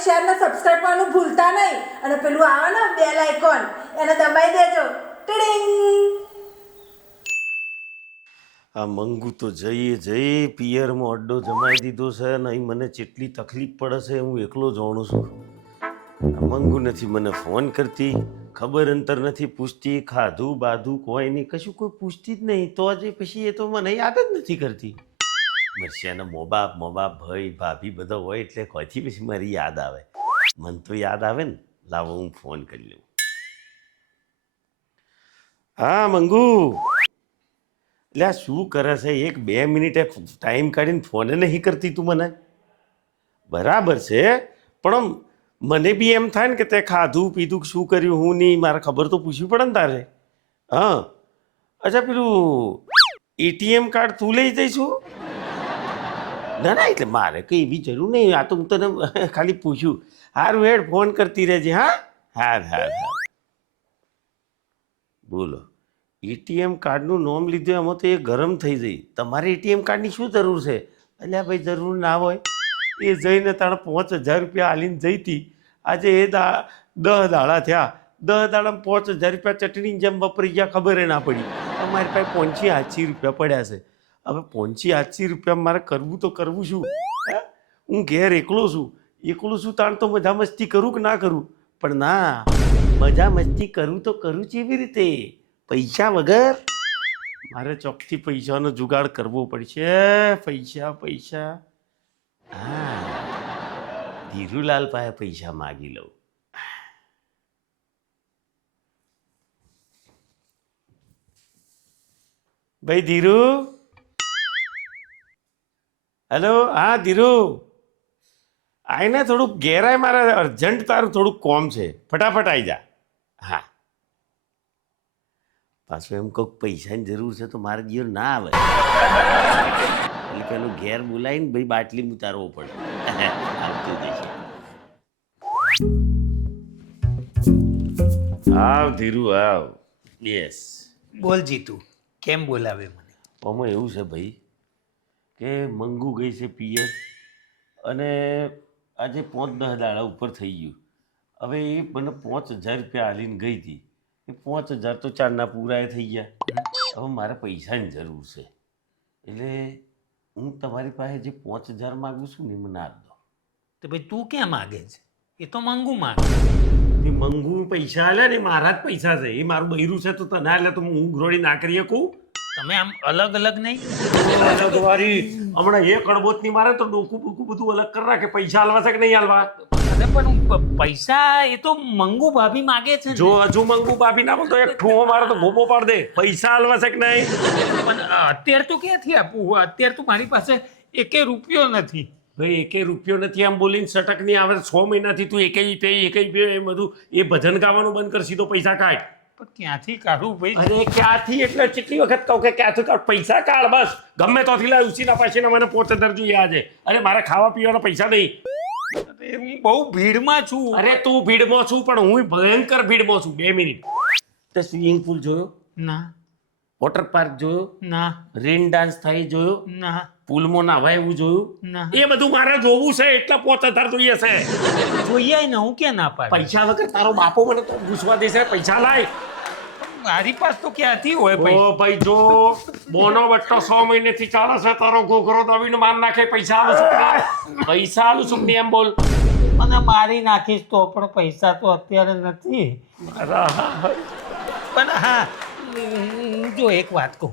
Like share ને subscribe કરવાનું ભૂલતા નહીં અને પેલું આવે ને બેલ આઇકોન એને દબાઈ દેજો ટીડિંગ. આ મંગુ તો જઈ પિયરમાં અડ્ડો જમાઈ દીધો છે અને અહીં મને જેટલી તકલીફ પડે છે હું એકલો જાણું છું. આ મંગુ નથી મને ફોન કરતી, ખબર અંતર નથી પૂછતી, ખાધું બાધું કોઈ નહીં, કશું કોઈ પૂછતી જ નહીં. તો જ પછી એ તો મને યાદ જ નથી કરતી. મરસિયાના મોબાપ ભાઈ ભાભી બધા હોય એટલે કોઈથી પછી મારી યાદ આવે. મને તો યાદ આવે ને, લાવો હું ફોન કરી લઉં. હા મંગુ, એટલે આ શું કરે છે? 1-2 મિનિટ ટાઈમ કાઢીને ફોને નહીં કરતી તું મને? બરાબર છે, પણ મને બી એમ થાય ને કે તે ખાધું પીધું શું કર્યું હું નહીં, મારે ખબર તો પૂછવી પડે ને તારે. હા અચ્છા, પેલું એટીએમ કાર્ડ તું લઈ જઈશું? ના ના, એટલે મારે કંઈ એવી જરૂર નહીં, આ તો હું તને ખાલી પૂછ્યું. હારું હેડ, ફોન કરતી રહેજે. હા. બોલો. એટીએમ કાર્ડનું નામ લીધું એમાં તો એ ગરમ થઈ જઈ. તમારે એટીએમ કાર્ડની શું જરૂર છે? અલ્યા ભાઈ, જરૂર ના હોય. એ જઈને તાણે 5000 રૂપિયા આલીને જઈ હતી. આજે એ 10 દાડા થયા, 10 દાડામાં 5000 રૂપિયા ચટણીની જેમ વપરી ગયા, ખબર ના પડી. મારી પાસે 85 રૂપિયા પડ્યા છે. હવે 85 રૂપિયા મારે કરવું તો કરવું શું? હું ઘેર એકલો છું તાણ તો મજા મસ્તી કરું કે ના કરું? પણ ના, મજા મસ્તી કરું તો કરું કેવી રીતે? પૈસા વગર. મારે ચોકથી પૈસાનો જુગાડ કરવો પડશે. પૈસા. હા, ધીરુલાલ પાસે પૈસા માગી લઉં. ભાઈ ધીરુ. હેલો, હા ધીરુ, આઈને થોડુંક ઘેરાય, મારે અર્જન્ટ તારું થોડુંક કોમ છે, ફટાફટ આવી જા. હા, પાછું એમ કહું પૈસાની જરૂર છે તો મારે જીવર ના આવે એટલે પેલું ઘેર બોલાવીને ભાઈ બાટલી ઉતારવો પડે. આવતું જશે. આવ ધીરુ આવ. યસ. બોલ જીતું, કેમ બોલાવે મને? આમાં એવું છે ભાઈ કે મંગુ ગઈ છે પિયર અને આજે 5-10 દાડા ઉપર થઈ ગયું. હવે એ મને 5000 રૂપિયા આલીને ગઈ હતી. એ 5000 તો ચારના પૂરા થઈ ગયા. હવે મારે પૈસાની જરૂર છે એટલે હું તમારી પાસે જે 5000 માગું છું ને મને આપ દો. તો ભાઈ તું ક્યાં માગે છે? એ તો મંગુ માગે. એ મંગુ પૈસા આલ્યા ને, મારા જ પૈસા છે. એ મારું બૈરું છે તો તને આલે તો હું ગ્રોડી ના કરી શકું? તમે આમ અલગ અલગ નહીં? હમણાં એક અડબોતની મારે તો ડોકું બુકું બધું અલગ કરી રાખે. પૈસા હાલવા છે કે નહીં હાલવા? અરે પણ પૈસા એ તો મંગુ ભાભી માગે છે. જો હજુ મંગુ ભાભી ના બોલતો એક ઠુઓ મારે તો ગોપો પાડ દે. પૈસા હાલવા છે કે નહીં? પણ અત્યારે તો ક્યાંથી આપું? અત્યારે તો મારી પાસે 1 રૂપિયો નથી. ભાઈ 1 રૂપિયો નથી આમ બોલીને સટક નહીં આવે. 6 મહિનાથી તું એકેય એ બધું એ ભજન ગાવાનું બંધ કર, સીધો પૈસા કાઢ. પણ ક્યાંથી કાઢું ભાઈ? અરે ક્યાંથી એટલે કેટલી વખત કહું કે ક્યાંથી કાઢ? પૈસા કાઢ બસ, ગમે તોથી લાવ. ઉસીના પાછીના મને 5000 જોઈએ આજે. અરે મારે ખાવા પીવાના પૈસા નહીં. હું બહુ ભીડમાં છું. અરે તું ભીડમાં છું પણ હું ભયંકર ભીડમાં છું. 2 મિનિટ. તે સ્વિમિંગ પુલ જોયો? ના. વોટર પાર્ક જોયો? ના. રેન ડાન્સ થાય જોયો? ના. પુલમાં નાવાય એવું જોયું? ના. એ બધું મારે જોવું છે એટલે 5000 જોઈએ છે. જોઈએ ને, હું ક્યાં ના પાડું? પૈસા વગર તારો બાપો મને તો ઘૂસવા દેશે. પૈસા લાય. મારી પાસે તો ક્યાંથી હોય ઓ પૈસા? ભાઈ જો બોનો બટ્ટો 6 મહિનેથી ચાલે છે, તારો ઘોઘરો દવીને માર નાખે. પૈસા આલું છું, પૈસા આલું છું ને એમ બોલ. મને મારી નાખીશ તો પણ પૈસા તો અત્યારે નથી. પણ હા, જો એક વાત કહું,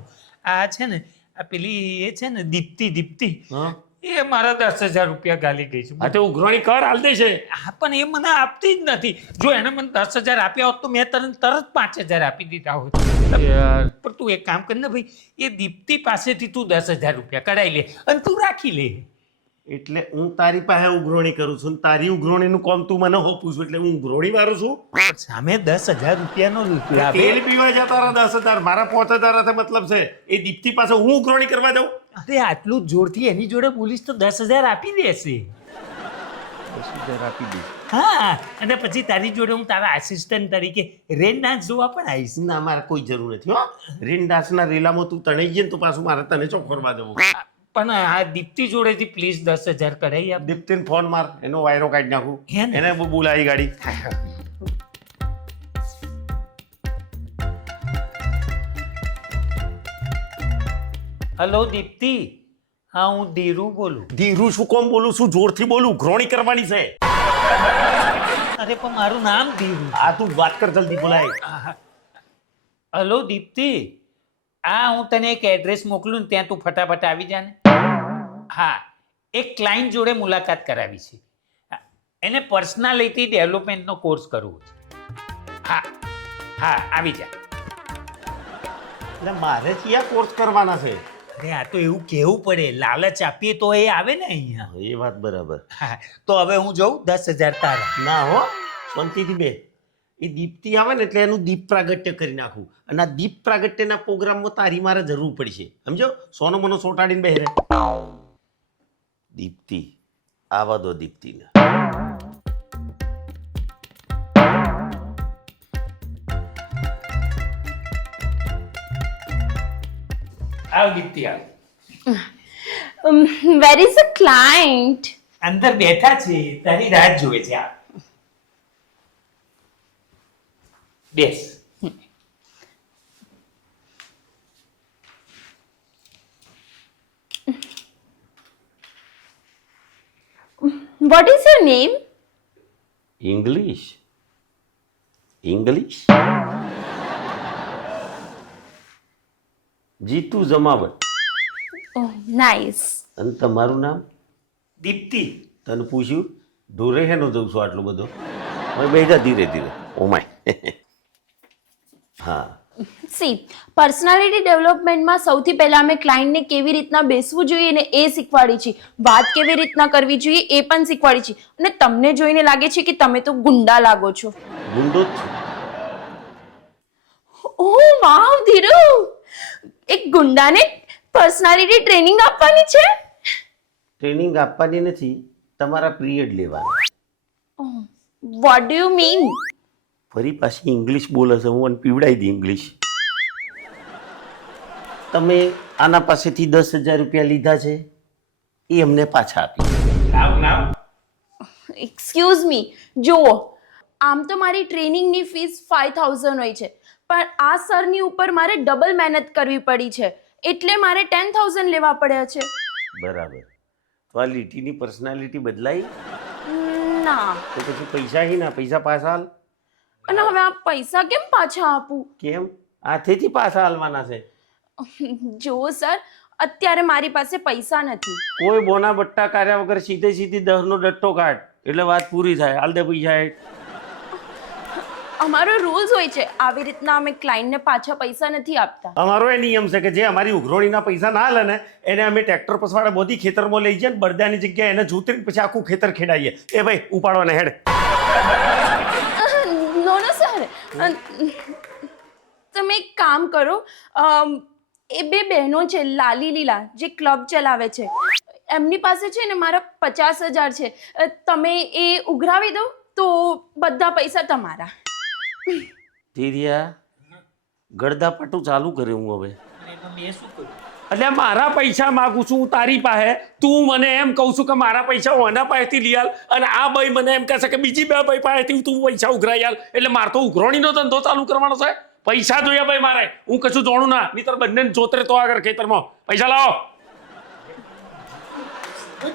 આ છે ને આ પેલી એ છે ને દીપ્તિ એ મારા 10000 રૂપિયા ગાલી ગઈ છે. આ તો ઉઘરાણી કર હાલ દે છે. હા પણ એ મને આપતી જ નથી. જો એને મને 10000 આપ્યા હોત તો મેં તરત 5000 આપી દીધા હોત. પણ તું એક કામ કર ને ભાઈ, એ દીપ્તિ પાસેથી તું 10000 રૂપિયા કઢાઈ લે અને તું રાખી લે. એટલે હું તારી પાસે ઉઘરાણી કરું છું, તારી ઉઘરાણીનું કામ તું મને હોપું છું એટલે હું ઉઘરાણી મારું છું. સામે 10000 રૂપિયાનો રૂપિયા તેલ પીવા જા તારા 10000, મારા 5000 હાથે મતલબ છે. એ દીપ્તિ પાસે હું ઉઘરાણી કરવા જાઉં? અરે આટલું જોરથી એની જોડે બોલીશ તો 10000 આપી દેશે. 10000 આપી દે. હા, અને પછી તારી જોડે હું તારા આસિસ્ટન્ટ તરીકે રેન ડાન્સ જોવા પણ આવીશ. ના, મારે કોઈ જરૂર નથી હો. રેન ડાન્સના રેલામાં તું તણાઈ ગઈ ને તો પાછું મારે તને ચોક કરવા દેવું. પણ આ દીપ્તિ જોડેથી પ્લીઝ 10,000 કઢાઈ આપ. દીપ્તિને ફોન માર, એનો વાયરો કાઢી નાખું. હે ને? એને બોલાવી ગાડી. હલો દીપ્તિ, હા હું ધીરુ બોલું. ધીરુ શું કોમ બોલું છું? જોરથી બોલું, ઘ્રોણી કરવાની છે. અરે પણ મારું નામ ધીરુ. આ તું વાત કર, જલ્દી બોલાય. હલો દીપ્તિ, હા હું તને એક એડ્રેસ મોકલું ને ત્યાં તું ફટાફટ આવી જા ને. હા, એક ક્લાયન્ટ જોડે મુલાકાત કરાવી છે. એને પર્સનાલિટી ડેવલપમેન્ટનો કોર્સ કરવો છે. હા હા આવી જા. એટલે મારે કયા કોર્સ કરવાના છે? અરે આ તો એવું કહેવું પડે, લાલચ આપીએ તો એ આવે ને અહીંયા. એ વાત બરાબર. હા તો હવે હું જઉં, 10,000 તારા. ના હો, શાંતિથી બે. એ દીપ્તિ આવે ને એટલે એનું દીપ પ્રાગટ્ય કરી નાખું, અને આ દીપ પ્રાગટ્યના પ્રોગ્રામમાં તારી મારે જરૂર પડશે, સમજો? સોનો મનો સોટાડીને બેહરે. દીપ્તિ, આવા દો દીપ્તિને. આવ દીપ્તિ આવ. Where is the client? અંદર બેઠા છે, તારી રાહ જોવે છે. આ બેસ. What is your name? English English Jitu જમાવટ. Oh, nice. અને તમારું નામ? દીપ્તિ. તને પૂછ્યું? દૂરે હેનો જઉં છું આટલો બધો? હવે બેજા ધીરે ધીરે. Oh my. હા, See, પર્સનાલિટી ડેવલપમેન્ટમાં સૌથી પહેલા અમે ક્લાયન્ટને કેવી રીતના બેસવું જોઈએ ને એ શીખવાડી છીએ. વાત કેવી રીતના કરવી જોઈએ એ પણ શીખવાડી છીએ. અને તમને જોઈને લાગે છે કે તમે તો ગુંડા લાગો છો. ગુંડો જ છું. ઓહ વાવ ધીરુ, એક ગુંડાને પર્સનાલિટી ટ્રેનિંગ આપવાની છે? ટ્રેનિંગ આપવાની નથી, તમારા પિરિયડ લેવાના. What do you mean? ફરી પાછી ઇંગ્લિશ બોલે છે, હું અને પીવડાવી દી ઇંગ્લિશ. તમે આના પાસેથી 10,000 રૂપિયા લીધા છે, એ અમને પાછા આપી. લાવ લાવ. એક્સક્યુઝ મી, જુઓ, આમ તો મારી ટ્રેનિંગની ફીસ 5,000 હોય છે, પણ આ સરની ઉપર મારે ડબલ મહેનત કરવી પડી છે, એટલે મારે 10,000 લેવા પડ્યા છે. બરાબર. તો આ લીટીની પર્સનાલિટી બદલાઈ? ના. તો પછી પૈસા હી ના, પૈસા પાછા હાલ. અને હવે આ પૈસા કેમ પાછા આપું? કેમ? હાથેથી પાછા હાલવાના છે. જો સર, અત્યારે મારી પાસે પૈસા નથી. કોઈ બોના બટ્ટા કાર્યા વગર સીધે સીધી 10નો ડટ્ટો કાઢ એટલે વાત પૂરી થાય. હાલ દે પૈસા. અમારો રૂલ્સ હોય છે, આવી રીતના અમે ક્લાયન્ટને પાછા પૈસા નથી આપતા. અમારો એ નિયમ છે કે જે અમારી ઉઘરોણીના પૈસા ના હાલે ને એને અમે ટ્રેક્ટર પસવાડા બધી ખેતરમાં લઈ જઈએ, બળદાની જગ્યાએ એને જોતરીને પછી આખું ખેતર ખેડાઈએ. એ ભાઈ ઉપાડવાને હેડ. નો નો સર, તમે એક કામ કરો, એ બે બહેનો છે લાલી લીલા, જે ક્લબ ચલાવે છે, એમની પાસે છે ને મારા 50,000 છે, તમે એ ઉઘરાવી દો તો બધા પૈસા તમારા. ધીરિયા, ગળદા પાટું ચાલુ કરે હું હવે. એમાં મેં શું કર્યું? એટલે મારા પૈસા માગું છું તારી પાસે, તું મને એમ કહું છું કે મારા પૈસા ઓના પાસેથી લઈ આલ, અને આ ભાઈ મને એમ કહે છે કે બીજી બે ભાઈ પાસેથી તું પૈસા ઉઘરાઈ આલ. એટલે મારે તો ઉઘરોણીનો ધંધો ચાલુ કરવાનો છે. પૈસા જોઈએ ભાઈ મારે, હું કશું જોણું ના, નહીતર બંને જોતરે તો આગળ ખેતરમાં. પૈસા લાવો.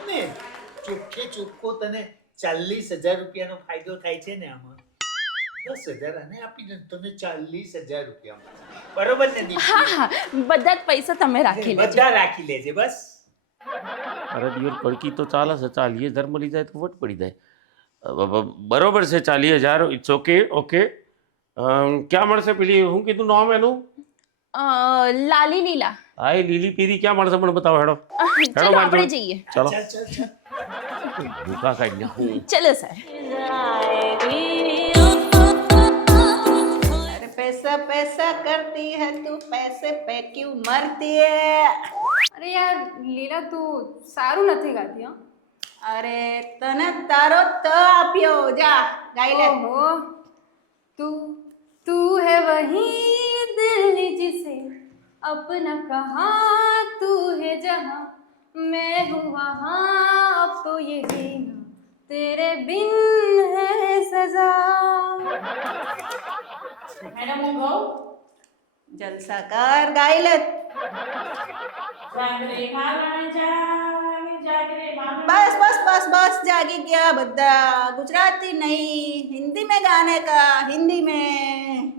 ને ચોખ્ખે ચોખ્ખો તને 40,000 રૂપિયાનો ફાયદો થાય છે ને આમાં. 10,000 આને આપી દે તને 40,000 રૂપિયા મળશે. બરોબર ને દીદી? હા હા, બધા જ પૈસા તમે રાખી લેજો. બધા રાખી લેજે બસ. અરે દિયર પડકી તો ચાલે છે, 40,000 મળી જાય તો વટ પડી જાય. બરોબર છે, 40,000 ઇટ્સ ઓકે. ઓકે, ક્યાં મળશે પેલી, શું કીધું નામ એનું? લાલી લીલા. હા, એ લીલી પીરી ક્યાં મળશે મને બતાવો. હેડો ચલો આપણે જઈએ. ચલો. ચાલ ચાલ ચાલ. ભૂખા કાઢી નાખું. ચલો સર. पैसा पैसा करती है तू, पैसे पे क्यों मरती है? અરે યાર લીલા તું સારું નથી ગાતી હો. અરે તને તારો ત આપ્યો, જા ગાઈ લે. ઓહો, તું તું है वही दिल जिसे अपना कहा, तू है जहाँ मैं हूँ वहाँ अब तो ये जीना तेरे बिन है सजा. મેડમ હું કહું જલસા કર ગાયલત. જાગરે મારા જાગરે મારા बस बस बस बस जागी गया बद्दा. गुजराती नहीं, हिंदी में गाने का, हिंदी में.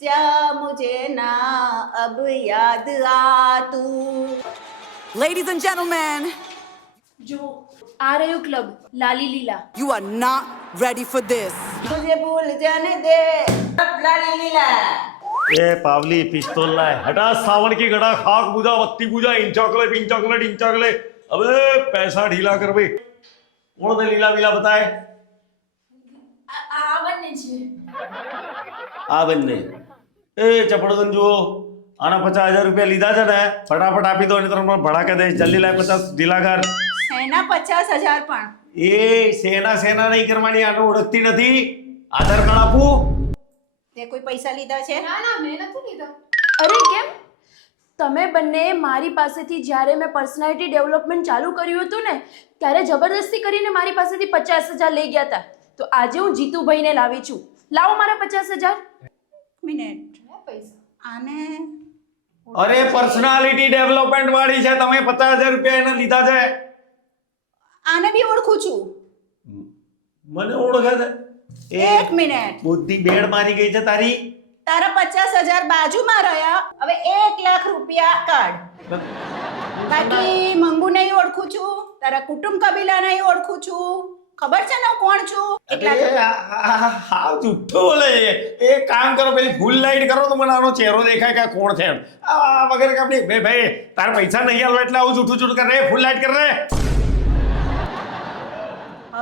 जा मुझे ना अब याद आતું. Ladies and gentlemen, જો આ રહ્યું ક્લબ લાલી લીલા. you are not ready for this. मुझे भूल जाने दे लाली लीला. એ પાવલી પિસ્તોલ લાય હટા સાવણ की गड़ा खाक बुझा बत्ती बुझा इन चॉकलेट अबे पैसा ढीला कर भाई कौन दे लीला वीला बताए આ બંને છે. આ બંને એ ચપડગન જુઓ આના 50,000 રૂપિયા લીધા છે ને ફટાફટ આપી દો નહીં તો મને ભડાકે દઈશ જલ્દી લાય 50 ઢીલા કર. સેના 50,000 પણ. એ સેના નહીં કરવાની આને ઓળખતી નથી આધાર કાર્ડ આપું તે કોઈ પૈસા લીધા છે? ના ના મેં નથી લીધા. અરે કેમ? તમે બંને મારી પાસેથી જ્યારે મેં પર્સનાલિટી ડેવલપમેન્ટ ચાલુ કર્યું હતું ને ત્યારે જબરદસ્તી કરીને મારી પાસેથી 50,000 લઈ ગયા હતા. તો આજે હું જીતુભાઈને લાવી છું. લાવો મારા 50,000. મિનિટ. પૈસા આને અરે પર્સનાલિટી ડેવલપમેન્ટ વાળી છે તમે 50,000 રૂપિયા એને લીધા છે આને બી ઓળખું છું. મને ઓળખે છે એક મિનિટ. બુદ્ધિ બેડ મારી ગઈ છે તારી તારા 50,000 બાજુમાં રહ્યા. હવે 1,00,000 રૂપિયા કાઢ. બાકી મંગુ નહીં ઓળખું છું, તારા કુટુંબ કબીલા નહીં ઓળખું છું. ખબર છે ને હું કોણ છું? હા જુઠ્ઠું બોલે છે. એક કામ કરો પેલી ફૂલ લાઈટ કરો તો મને આનો ચહેરો દેખાય કે આ કોણ છે એમ. આ વગર કાપની ભાઈ તાર પૈસા નહીં આલો એટલે આવું જૂઠું કર રે ફૂલ લાઈટ કર રે.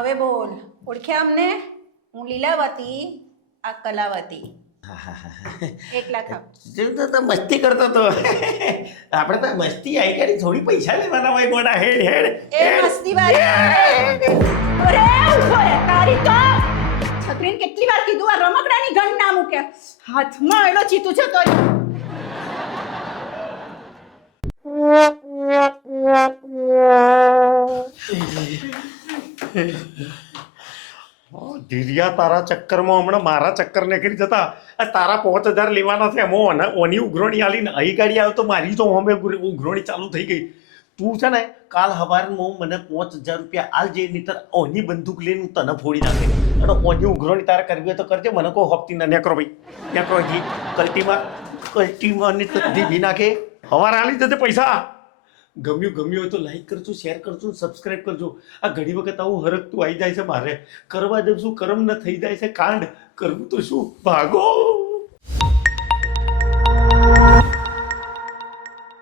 હવે બોલ. ઓળખ્યા અમને? હું લીલાવતી, આ કલાવતી. 1,00,000 આપ. તો મસ્તી કરતો તો આપણે તો મસ્તી આવી કરી થોડી પૈસા લેવાના હોય ગોડા હેડ એ મસ્તી વાળી. અરે ઉભો રે તારી તો છત્રીને કેટલી વાર કીધું આ રમકડાની ગંધ ના મૂકે. હાથમાં એલો ચીતું છે તોય. ધીરિયા તારા ચક્કરમાં હમણાં મારા ચક્કર ને કરી જતા આ તારા 5,000 લેવાના છે એમાં ઓની ઉઘરોણી આલીને અહીં ગાડી આવ્યો તો મારી તો અમે ઉઘરોણી ચાલુ થઈ ગઈ. તું છે ને કાલ સવારમાં મને 5,000 રૂપિયા આલજે નહીતર ઓની બંદૂક લઈને હું તને ફોડી નાખે અને ઓની ઉઘરોણી તારે કરવી હોય તો કરજે મને કોઈ હોપતી ના નેકરો ભાઈ નેકરો જી કલ્ટીમાં ની દીધી નાખે સવારે આલી જતે પૈસા. ગમ્યું હોય તો લાઈક કરજો શેર કરજો સબસ્ક્રાઇબ કરજો. આ ઘણી વખત આવું હરકતું આવી જાય છે મારે કરવા દઉં શું કરમ ન થઈ જાય છે કાંડ કરવું તો શું ભાગો.